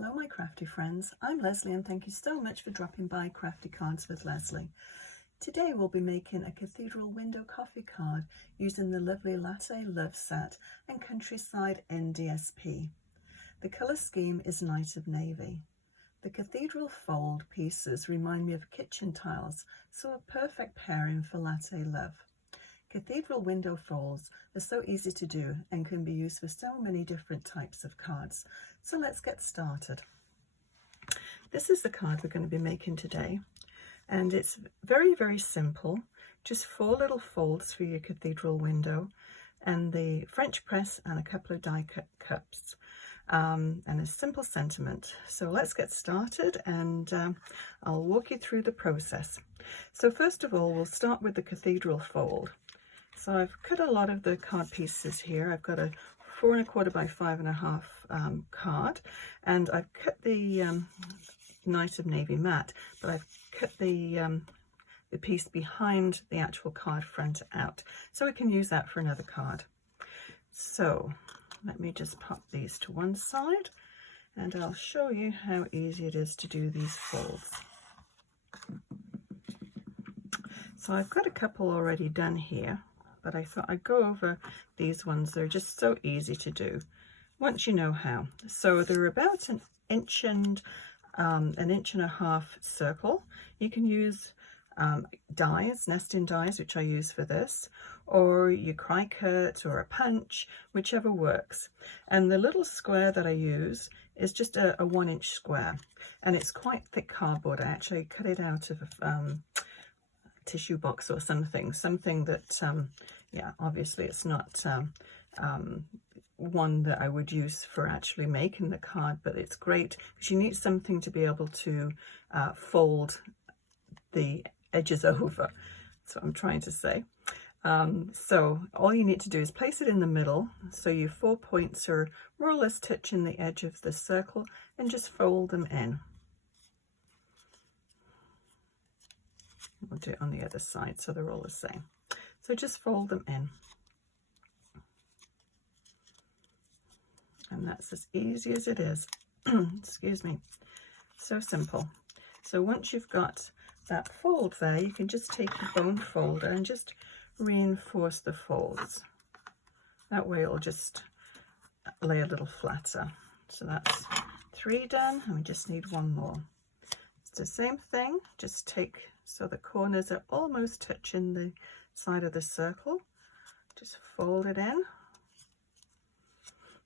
Hello my crafty friends, I'm Leslie and thank you so much for dropping by Crafty Cards with Leslie. Today we'll be making a Cathedral Window coffee card using the lovely Latte Love set and Countryside NDSP. The colour scheme is Night of Navy. The cathedral fold pieces remind me of kitchen tiles, so a perfect pairing for Latte Love. Cathedral window folds are so easy to do and can be used for so many different types of cards. So let's get started. This is the card we're going to be making today, and it's very simple. Just 4 little folds for your cathedral window and the French press and a couple of die cut cups and a simple sentiment. So let's get started and I'll walk you through the process. So first of all, we'll start with the cathedral fold. So I've cut a lot of the card pieces here. I've got a 4 1/4 by 5 1/2 card, and I've cut the Night of Navy mat, but I've cut the piece behind the actual card front out, so we can use that for another card. So let me just pop these to one side, and I'll show you how easy it is to do these folds. So I've got a couple already done here, but I thought I'd go over these ones. They're just so easy to do once you know how. So they're about an inch and a half circle. You can use dies, nesting dies, which I use for this, or your cry cut or a punch, whichever works. And the little square that I use is just a 1-inch square, and it's quite thick cardboard. I actually cut it out of a tissue box or something that yeah, obviously it's not one that I would use for actually making the card, but it's great because you need something to be able to fold the edges over. That's what I'm trying to say. So all you need to do is place it in the middle, so your 4 points are more or less touching the edge of the circle, and just fold them in. We'll do it on the other side so they're all the same. So just fold them in. And that's as easy as it is. Excuse me. So simple. So once you've got that fold there, you can just take the bone folder and just reinforce the folds. That way it'll just lay a little flatter. So that's 3 done, and we just need 1 more. It's the same thing, just take, so the corners are almost touching the side of the circle, just fold it in.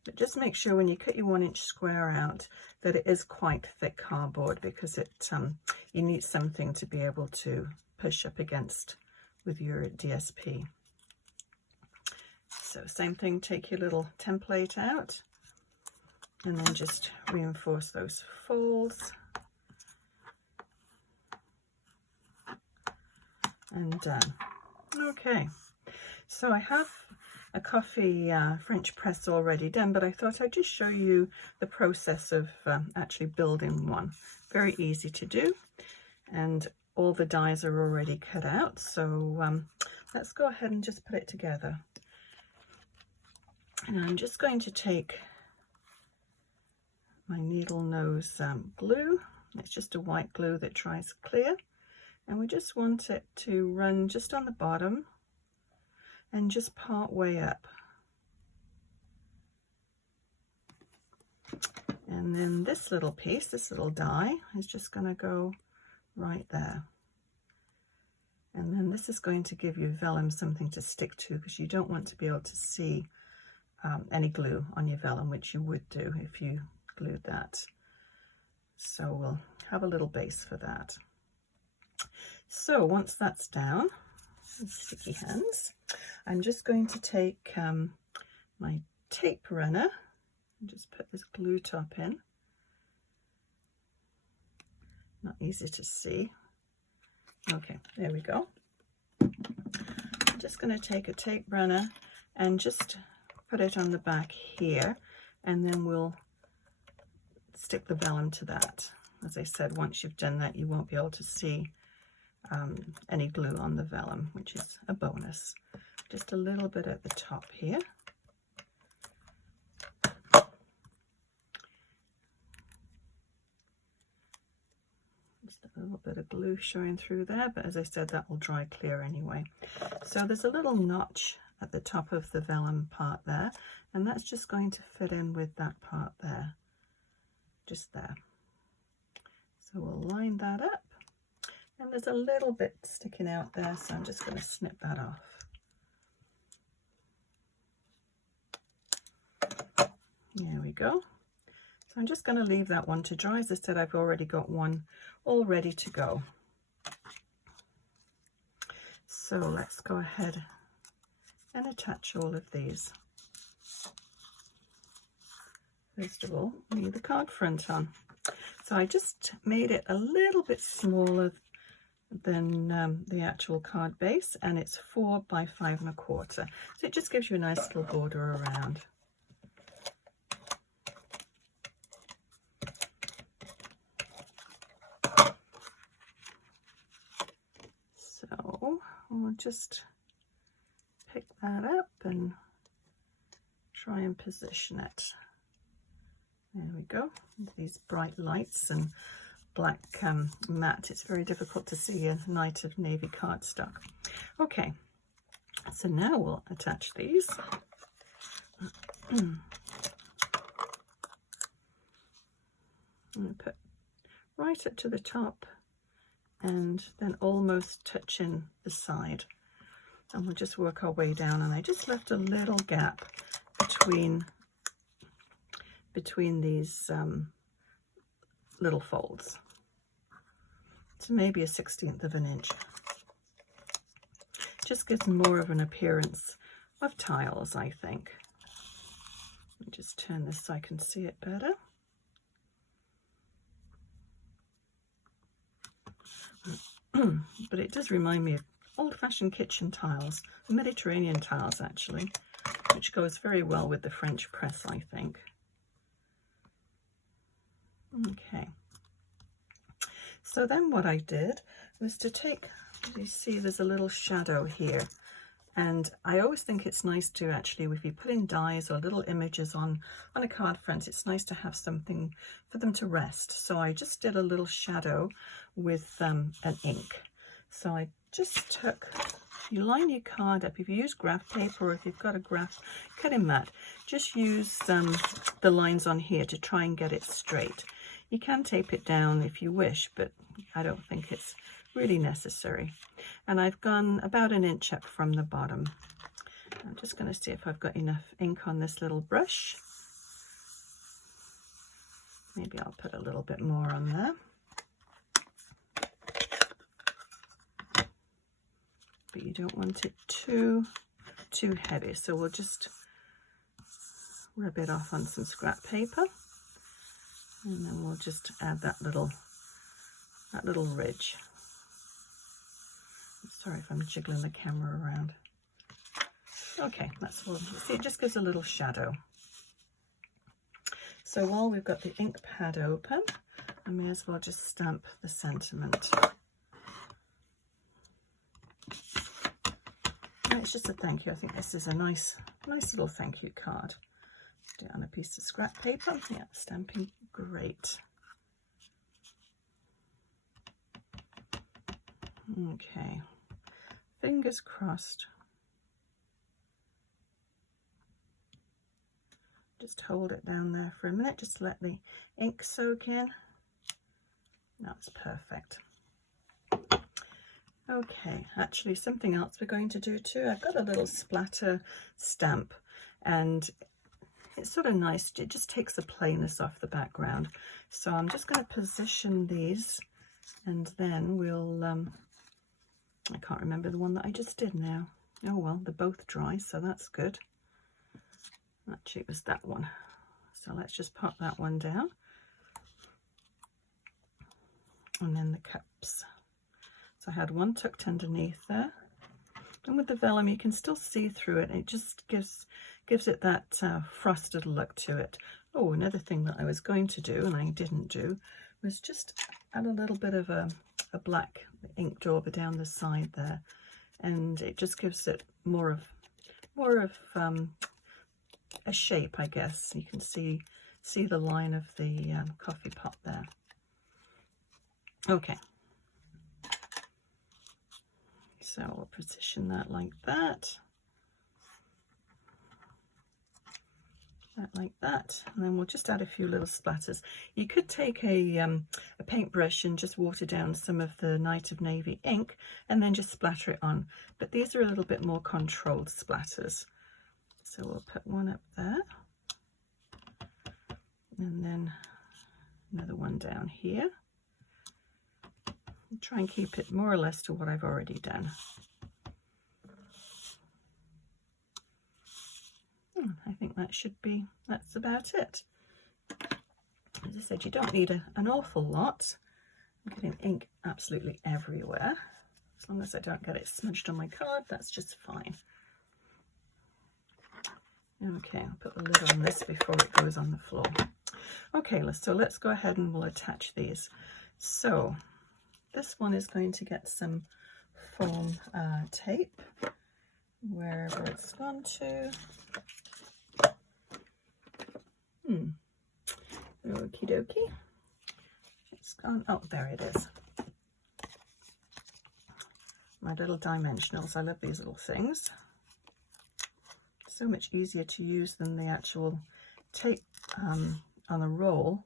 But just make sure when you cut your 1-inch square out that it is quite thick cardboard, because it you need something to be able to push up against with your DSP. So same thing, take your little template out and then just reinforce those folds. And done. Okay, so I have a coffee French press already done, but I thought I'd just show you the process of actually building one. Very easy to do, and all the dies are already cut out, so let's go ahead and just put it together. And I'm just going to take my needle nose glue. It's just a white glue that dries clear, and we just want it to run just on the bottom and just part way up. And then this little piece, this little die, is just going to go right there. And then this is going to give your vellum something to stick to, because you don't want to be able to see any glue on your vellum, which you would do if you glued that. So we'll have a little base for that. So once that's down, sticky hands, I'm just going to take my tape runner and just put this glue top in. Not easy to see. Okay, there we go. I'm just going to take a tape runner and just put it on the back here, and then we'll stick the vellum to that. As I said, once you've done that, you won't be able to see any glue on the vellum, which is a bonus. Just a little bit at the top here. Just a little bit of glue showing through there, but as I said, that will dry clear anyway. So there's a little notch at the top of the vellum part there, and that's just going to fit in with that part there, just there. So we'll line that up, and there's a little bit sticking out there, so I'm just going to snip that off. There we go. So I'm just going to leave that one to dry. As I said, I've already got one all ready to go. So let's go ahead and attach all of these. First of all, we need the card front on. So I just made it a little bit smaller than the actual card base, and it's 4 by 5 1/4. So it just gives you a nice little border around. So we'll just pick that up and try and position it. There we go. These bright lights and black matte, it's very difficult to see a night of navy cardstock. Okay, so now we'll attach these. I'm going to put right up to the top and then almost touching the side, and we'll just work our way down. And I just left a little gap between these little folds, so maybe a 1/16 of an inch. Just gives more of an appearance of tiles, I think. Let me just turn this so I can see it better. But it does remind me of old-fashioned kitchen tiles, Mediterranean tiles actually, which goes very well with the French press, I think. Okay, so then what I did was to take, you see there's a little shadow here, and I always think it's nice to actually, if you put in dies or little images on a card front, it's nice to have something for them to rest. So I just did a little shadow with an ink. So I just took, you line your card up, if you use graph paper or if you've got a graph cutting mat, just use the lines on here to try and get it straight. You can tape it down if you wish, but I don't think it's really necessary. And I've gone about 1 inch up from the bottom. I'm just going to see if I've got enough ink on this little brush. Maybe I'll put a little bit more on there. But you don't want it too heavy, so we'll just rub it off on some scrap paper, and then we'll just add that little ridge. I'm sorry if I'm jiggling the camera around. Okay, that's all. See, it just gives a little shadow. So while we've got the ink pad open, I may as well just stamp the sentiment. It's just a thank you. I think this is a nice little thank you card. Do it on a piece of scrap paper. Yeah, stamping great. Okay, fingers crossed. Just hold it down there for a minute, just let the ink soak in. That's perfect. Okay, actually something else we're going to do too. I've got a little splatter stamp, and it's sort of nice. It just takes the plainness off the background. So I'm just going to position these, and then we'll, I can't remember the one that I just did now. Oh well, they're both dry, so that's good. Actually, it was that one. So let's just pop that one down. And then the cups. So I had one tucked underneath there, and with the vellum you can still see through it. It just gives it that frosted look to it. Oh, another thing that I was going to do and I didn't do was just add a little bit of a black ink dauber down the side there, and it just gives it more of a shape, I guess. You can see the line of the coffee pot there. Okay. So we'll position that like that. Like that, and then we'll just add a few little splatters. You could take a paintbrush and just water down some of the Night of Navy ink and then just splatter it on, but these are a little bit more controlled splatters. So we'll put one up there and then another one down here. I'll try and keep it more or less to what I've already done. I think that should be, that's about it. As I said, you don't need an awful lot. I'm getting ink absolutely everywhere. As long as I don't get it smudged on my card, that's just fine. Okay, I'll put the lid on this before it goes on the floor. Okay, so let's go ahead and we'll attach these. So this one is going to get some foam tape wherever it's gone to. Okie dokie. It's gone. Oh, there it is. My little dimensionals. I love these little things. So much easier to use than the actual tape on a roll,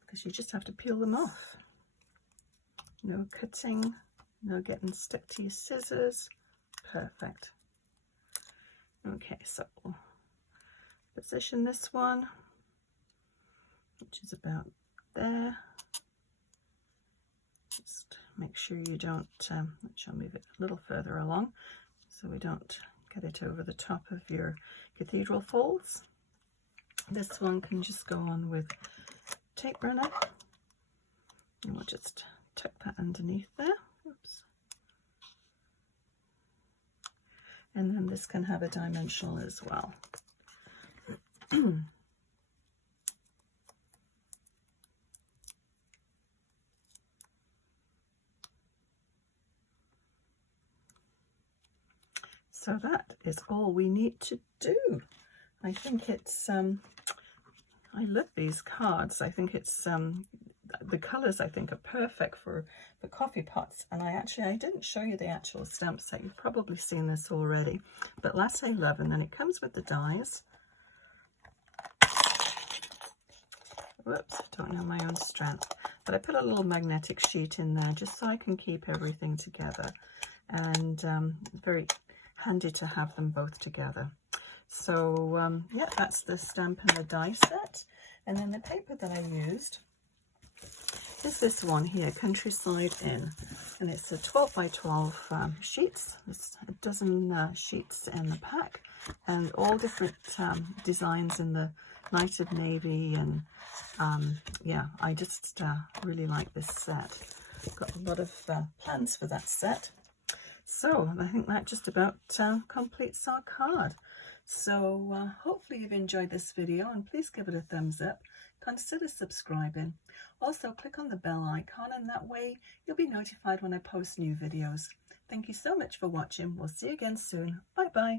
because you just have to peel them off. No cutting, no getting stuck to your scissors. Perfect. Okay, so we'll position this one, which is about there. Just make sure you don't, I'll move it a little further along so we don't get it over the top of your cathedral folds. This one can just go on with tape runner, and we'll just tuck that underneath there. Oops. And then this can have a dimensional as well. So that is all we need to do. I think it's, I love these cards. I think it's, the colours I think are perfect for coffee pots. And I didn't show you the actual stamp set. You've probably seen this already. But Latte Love, and then it comes with the dies. Whoops, don't know my own strength. But I put a little magnetic sheet in there just so I can keep everything together. And very handy to have them both together. So yeah, that's the stamp and the die set. And then the paper that I used is this one here, Countryside Inn, and it's a 12 by 12 sheets. There's a dozen sheets in the pack, and all different designs in the Night of Navy, and yeah, I just really like this set. Got a lot of plans for that set. So I think that just about completes our card. So hopefully you've enjoyed this video, and please give it a thumbs up. Consider subscribing. Also click on the bell icon, and that way you'll be notified when I post new videos. Thank you so much for watching. We'll see you again soon. Bye bye.